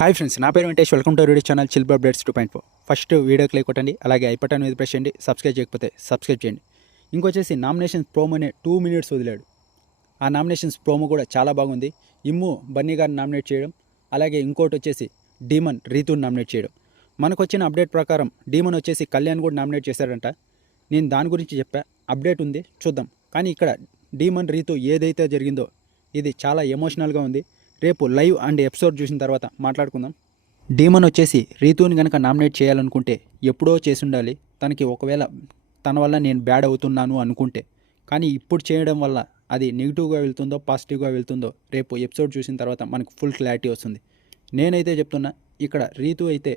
Hi friends, నా పేరు Venkatesh. Welcome to YouTube channel chill updates 2.4. First వీడియోకి లైక్ కొట్టండి, అలాగే ఐ బటన్ మీద ప్రెస్ చేయండి. సబ్స్క్రైబ్ చేయకపోతే సబ్స్క్రైబ్ చేయండి. ఇంకొచ్చేసి నామినేషన్స్ ప్రోమో అనే 2 minutes వదిలాడు. ఆ నామినేషన్స్ ప్రోమో కూడా చాలా బాగుంది. ఇమ్ము బన్నీ గారిని నామినేట్ చేయడం, అలాగే ఇంకోటి వచ్చేసి డీమన్ రీతుని నామినేట్ చేయడం. మనకు వచ్చిన అప్డేట్ ప్రకారం డీమన్ వచ్చేసి కళ్యాణ్ కూడా నామినేట్ చేశాడంట. నేను దాని గురించి చెప్పా, అప్డేట్ ఉంది, చూద్దాం. కానీ ఇక్కడ డీమన్ రీతు ఏదైతే జరిగిందో ఇది చాలా ఎమోషనల్గా ఉంది. రేపు లైవ్ అండ్ ఎపిసోడ్ చూసిన తర్వాత మాట్లాడుకుందాం. డీమన్ వచ్చేసి రీతుని కనుక నామినేట్ చేయాలనుకుంటే ఎప్పుడో చేసి ఉండాలి. తనకి ఒకవేళ తన వల్ల నేను బ్యాడ్ అవుతున్నాను అనుకుంటే. కానీ ఇప్పుడు చేయడం వల్ల అది నెగిటివ్గా వెళ్తుందో పాజిటివ్గా వెళ్తుందో రేపు ఎపిసోడ్ చూసిన తర్వాత మనకు ఫుల్ క్లారిటీ వస్తుంది. నేనైతే చెప్తున్నా, ఇక్కడ రీతు అయితే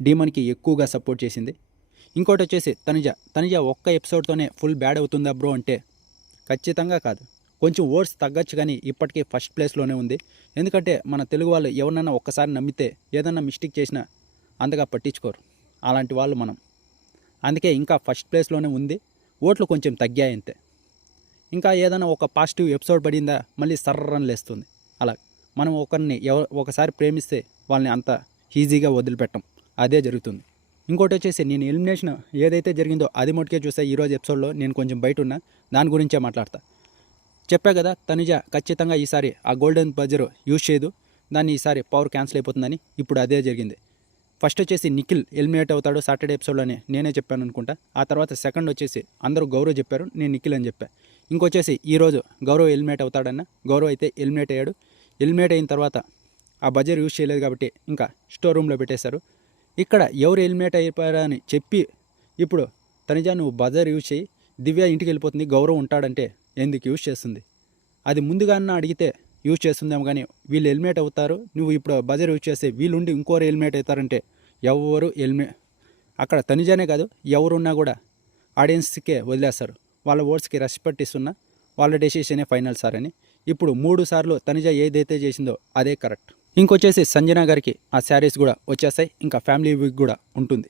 డీమన్కి ఎక్కువగా సపోర్ట్ చేసింది. ఇంకోటి వచ్చేసి తనుజ ఒక్క ఎపిసోడ్తోనే ఫుల్ బ్యాడ్ అవుతుందా బ్రో అంటే ఖచ్చితంగా కాదు. కొంచెం ఓట్స్ తగ్గచ్చు, కానీ ఇప్పటికీ ఫస్ట్ ప్లేస్లోనే ఉంది. ఎందుకంటే మన తెలుగు వాళ్ళు ఎవరినైనా ఒక్కసారి నమ్మితే ఏదన్నా మిస్టేక్ చేసినా అంతగా పట్టించుకోరు. అలాంటి వాళ్ళు మనం. అందుకే ఇంకా ఫస్ట్ ప్లేస్లోనే ఉంది. ఓట్లు కొంచెం తగ్గాయి అంతే. ఇంకా ఏదైనా ఒక పాజిటివ్ ఎపిసోడ్ పడిందా మళ్ళీ సర్రని లేస్తుంది. అలా మనం ఒకరిని ఒకసారి ప్రేమిస్తే వాళ్ళని అంత ఈజీగా వదిలిపెట్టం. అదే జరుగుతుంది. ఇంకోటి వచ్చేసి నేను ఎలిమినేషన్ ఏదైతే జరిగిందో అది మటుకే చూస్తే ఈరోజు ఎపిసోడ్లో నేను కొంచెం బయట ఉన్నా, దాని గురించే మాట్లాడతా. చెప్పా కదా, తనుజ ఖచ్చితంగా ఈసారి ఆ గోల్డెన్ బజర్ యూజ్ చేయదు, దాన్ని ఈసారి పవర్ క్యాన్సిల్ అయిపోతుందని. ఇప్పుడు అదే జరిగింది. ఫస్ట్ వచ్చేసి నిఖిల్ ఎలిమినేట్ అవుతాడు సాటర్డే ఎపిసోడ్లోనే నేనే చెప్పాను అనుకుంటా. ఆ తర్వాత సెకండ్ వచ్చేసి అందరూ గౌరవ్ చెప్పారు, నేను నిఖిల్ అని చెప్పా. ఇంకొచ్చేసి ఈరోజు గౌరవ్ ఎలిమినేట్ అవుతాడన్న. గౌరవ్ అయితే ఎలిమినేట్ అయ్యాడు. ఎలిమినేట్ అయిన తర్వాత ఆ బజర్ యూజ్ చేయలేదు కాబట్టి ఇంకా స్టోర్ రూమ్లో పెట్టేశారు. ఇక్కడ ఎవరు ఎలిమినేట్ అయిపోయారా అని చెప్పి ఇప్పుడు తనుజ నువ్వు బజర్ యూజ్ చేయి, దివ్య ఇంటికి వెళ్ళిపోతుంది, గౌరవ్ ఉంటాడంటే ఎందుకు యూజ్ చేస్తుంది? అది ముందుగానే అడిగితే యూజ్ చేస్తుందేమో, కానీ వీళ్ళు ఎలిమినేట్ అవుతారు, నువ్వు ఇప్పుడు బజర్ యూజ్ చేస్తే వీళ్ళుండి ఇంకోరు ఎలిమినేట్ అవుతారంటే ఎవరు అక్కడ తనుజానే కాదు, ఎవరున్నా కూడా ఆడియన్స్కే వదిలేస్తారు. వాళ్ళ ఓట్స్కి రెస్పెక్ట్ ఇస్తున్నా, వాళ్ళ డెసిషనే ఫైనల్ సార్ అని. ఇప్పుడు 3 సార్లు తనుజ ఏదైతే చేసిందో అదే కరెక్ట్. ఇంకొచ్చేసి సంజన గారికి ఆ శారీస్ కూడా వచ్చేస్తాయి. ఇంకా ఫ్యామిలీ వీక్ కూడా ఉంటుంది.